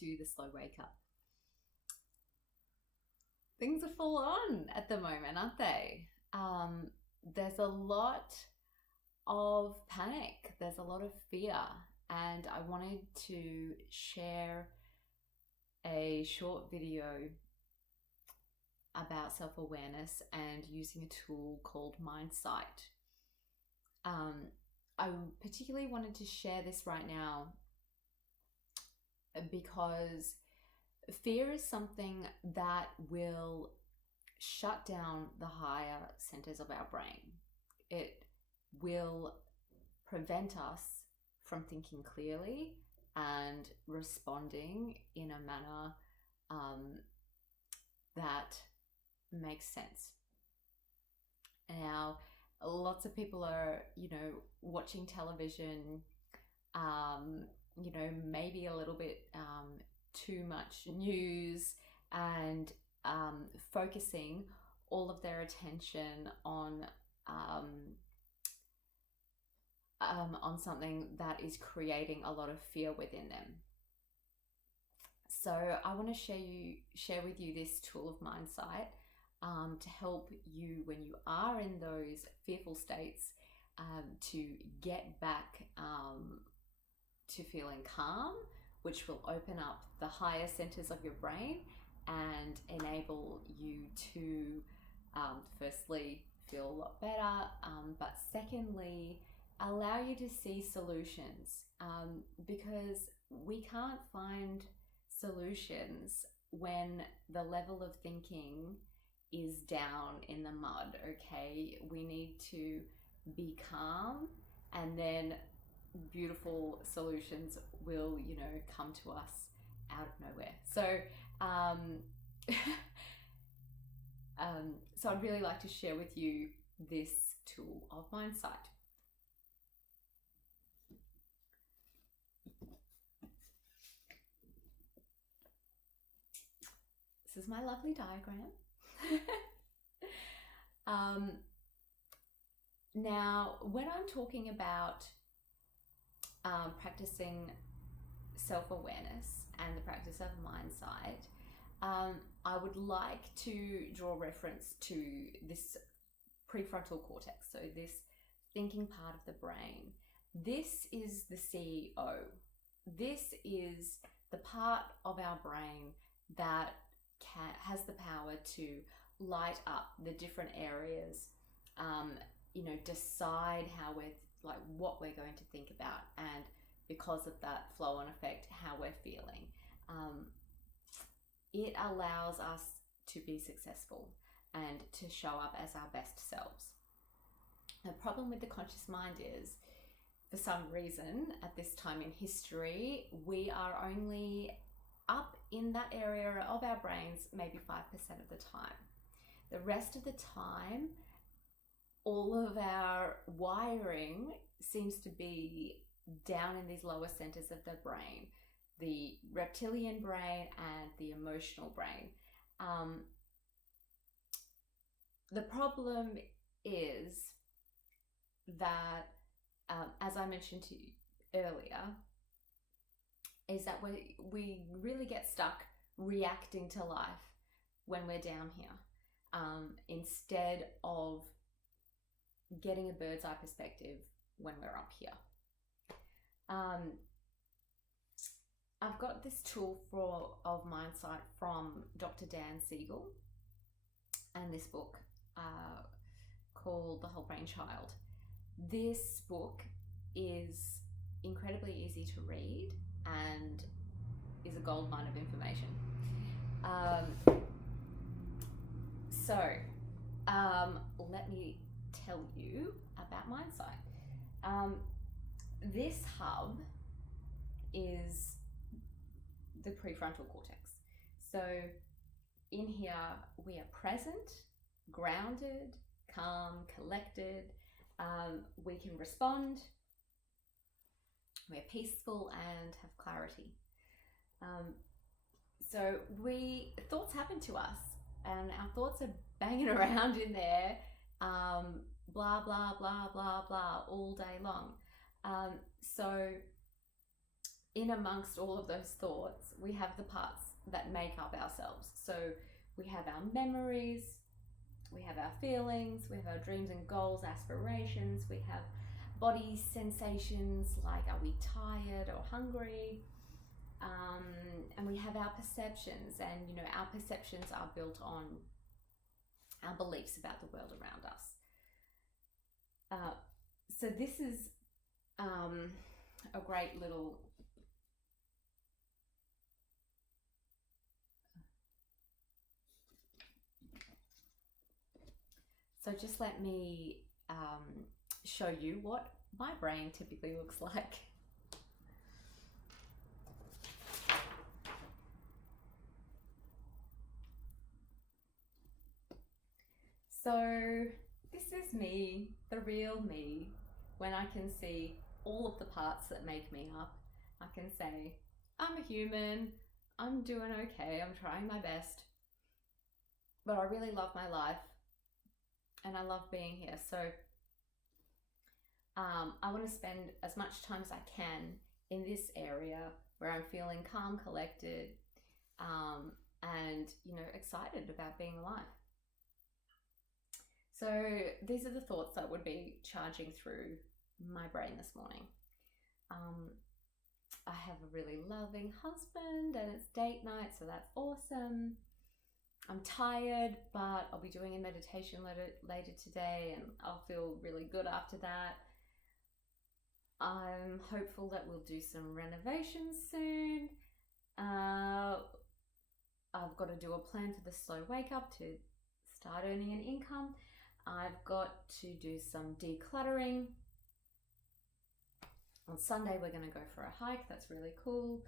to the slow wake up. Things are full on at the moment, aren't they? There's a lot of panic, there's a lot of fear, and I wanted to share a short video about self-awareness and using a tool called Mindsight. I particularly wanted to share this right now because fear is something that will shut down the higher centers of our brain. It will prevent us from thinking clearly and responding in a manner that makes sense. Now, lots of people are, watching television, maybe a little bit too much news, and focusing all of their attention on something that is creating a lot of fear within them. So I want to share with you this tool of Mindsight to help you when you are in those fearful states to get back to feeling calm, which will open up the higher centers of your brain and enable you to firstly feel a lot better, but secondly allow you to see solutions, because we can't find solutions when the level of thinking is down in the mud. Okay, we need to be calm, and then beautiful solutions will come to us out of nowhere. So so I'd really like to share with you this tool of Mindsight. This is my lovely diagram. Now, when I'm talking about practicing self-awareness and the practice of Mindsight, I would like to draw reference to this prefrontal cortex, so this thinking part of the brain. This is the CEO. This is the part of our brain that has the power to light up the different areas, decide how what we're going to think about, and because of that flow-on effect, how we're feeling. It allows us to be successful and to show up as our best selves. The problem with the conscious mind is, for some reason, at this time in history, we are only up in that area of our brains maybe 5% of the time. The rest of the time, all of our wiring seems to be down in these lower centers of the brain, the reptilian brain and the emotional brain. The problem is that, as I mentioned to you earlier, is that we really get stuck reacting to life when we're down here, instead of getting a bird's eye perspective when we're up here. I've got this tool of Mindsight from Dr. Dan Siegel and this book called The Whole Brain Child. This book is incredibly easy to read and is a goldmine of information. Let me tell you about Mindsight. This hub is the prefrontal cortex. So in here we are present, grounded, calm, collected. We can respond. We're peaceful and have clarity. So thoughts happen to us, and our thoughts are banging around in there, blah, blah, blah, blah, blah, all day long. So in amongst all of those thoughts, we have the parts that make up ourselves. So we have our memories, we have our feelings, we have our dreams and goals, aspirations, we have body sensations like are we tired or hungry, and we have our perceptions, and our perceptions are built on our beliefs about the world around us. So this is a great little so just let me show you what my brain typically looks like. So this is me, the real me, when I can see all of the parts that make me up. I can say, I'm a human, I'm doing okay, I'm trying my best, but I really love my life and I love being here. So I want to spend as much time as I can in this area where I'm feeling calm, collected, and excited about being alive. So these are the thoughts that would be charging through my brain this morning. I have a really loving husband and it's date night, so that's awesome. I'm tired, but I'll be doing a meditation later today and I'll feel really good after that. I'm hopeful that we'll do some renovations soon. I've got to do a plan for the slow wake up to start earning an income. I've got to do some decluttering. On Sunday, we're going to go for a hike. That's really cool.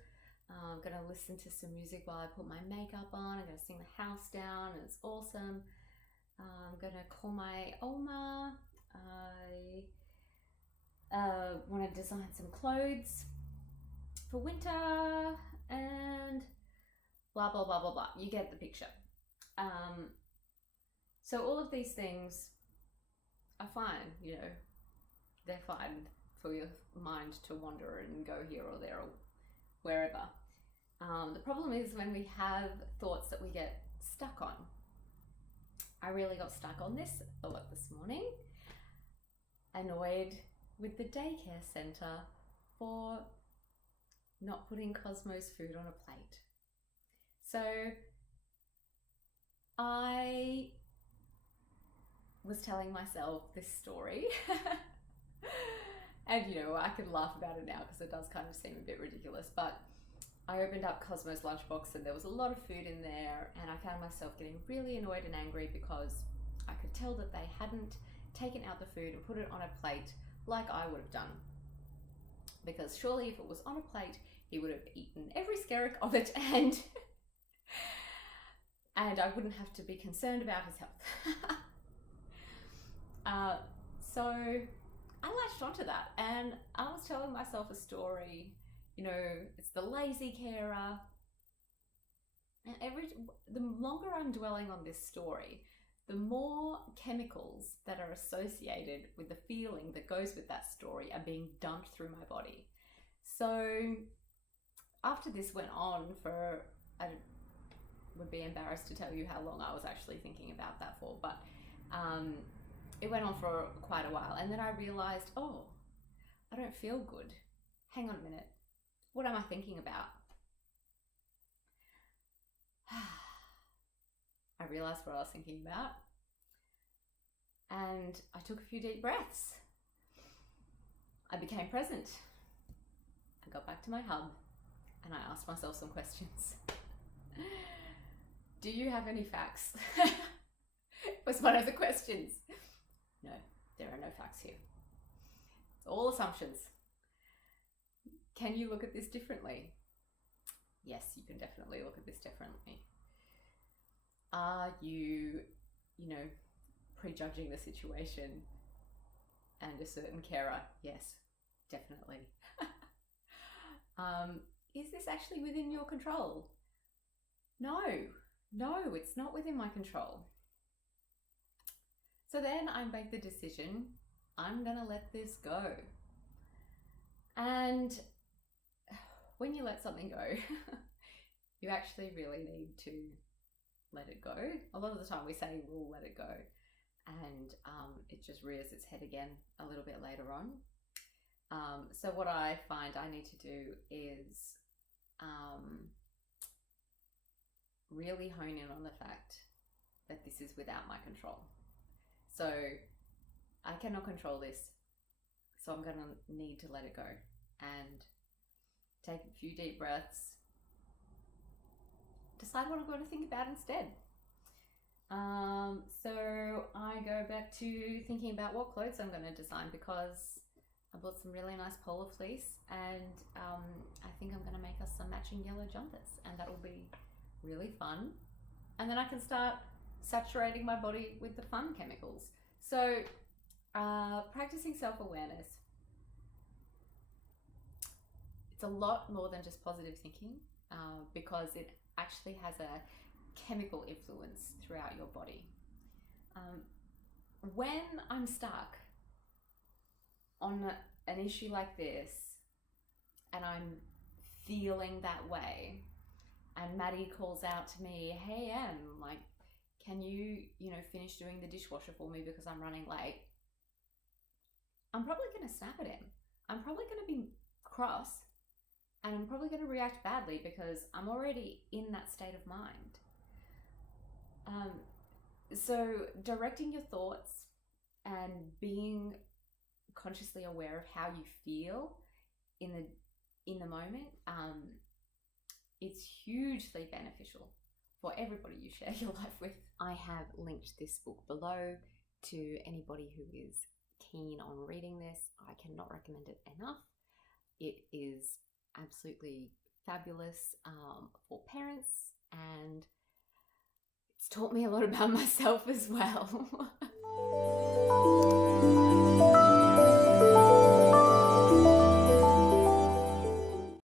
I'm going to listen to some music while I put my makeup on. I'm going to sing the house down, and it's awesome. I'm going to call my Oma. I want to design some clothes for winter and blah, blah, blah, blah, blah. You get the picture. So all of these things are fine, they're fine for your mind to wander and go here or there or wherever. The problem is when we have thoughts that we get stuck on. I really got stuck on this thought this morning. Annoyed with the daycare centre for not putting Cosmo's food on a plate. So I was telling myself this story and I can laugh about it now because it does kind of seem a bit ridiculous, but I opened up Cosmo's lunchbox and there was a lot of food in there, and I found myself getting really annoyed and angry because I could tell that they hadn't taken out the food and put it on a plate like I would have done, because surely if it was on a plate he would have eaten every skerrick of it and I wouldn't have to be concerned about his health. So I latched onto that and I was telling myself a story, it's the lazy carer. And the longer I'm dwelling on this story, the more chemicals that are associated with the feeling that goes with that story are being dumped through my body. So after this went on for, I would be embarrassed to tell you how long I was actually thinking about that for, but it went on for quite a while, and then I realized, oh, I don't feel good. Hang on a minute. What am I thinking about? I realized what I was thinking about, and I took a few deep breaths. I became present. I got back to my hub, and I asked myself some questions. Do you have any facts? Was one of the questions. No, there are no facts here. It's all assumptions. Can you look at this differently? Yes, you can definitely look at this differently. Are you, prejudging the situation and a certain carer? Yes, definitely. Is this actually within your control? No, it's not within my control. So then I make the decision, I'm going to let this go. And when you let something go, you actually really need to let it go. A lot of the time we say we'll let it go, and it just rears its head again a little bit later on. So what I find I need to do is really hone in on the fact that this is without my control. So I cannot control this, so I'm going to need to let it go and take a few deep breaths, decide what I'm going to think about instead. So I go back to thinking about what clothes I'm going to design, because I bought some really nice polar fleece, and I think I'm going to make us some matching yellow jumpers, and that will be really fun. And then I can start saturating my body with the fun chemicals. So practicing self-awareness, it's a lot more than just positive thinking, because it actually has a chemical influence throughout your body. When I'm stuck on an issue like this and I'm feeling that way, and Maddie calls out to me, "Hey Em, like, can you finish doing the dishwasher for me because I'm running late?" I'm probably going to snap at him. I'm probably going to be cross, and I'm probably going to react badly because I'm already in that state of mind. So directing your thoughts and being consciously aware of how you feel in the moment, it's hugely beneficial for everybody you share your life with. I have linked this book below to anybody who is keen on reading this. I cannot recommend it enough. It is absolutely fabulous for parents, and it's taught me a lot about myself as well.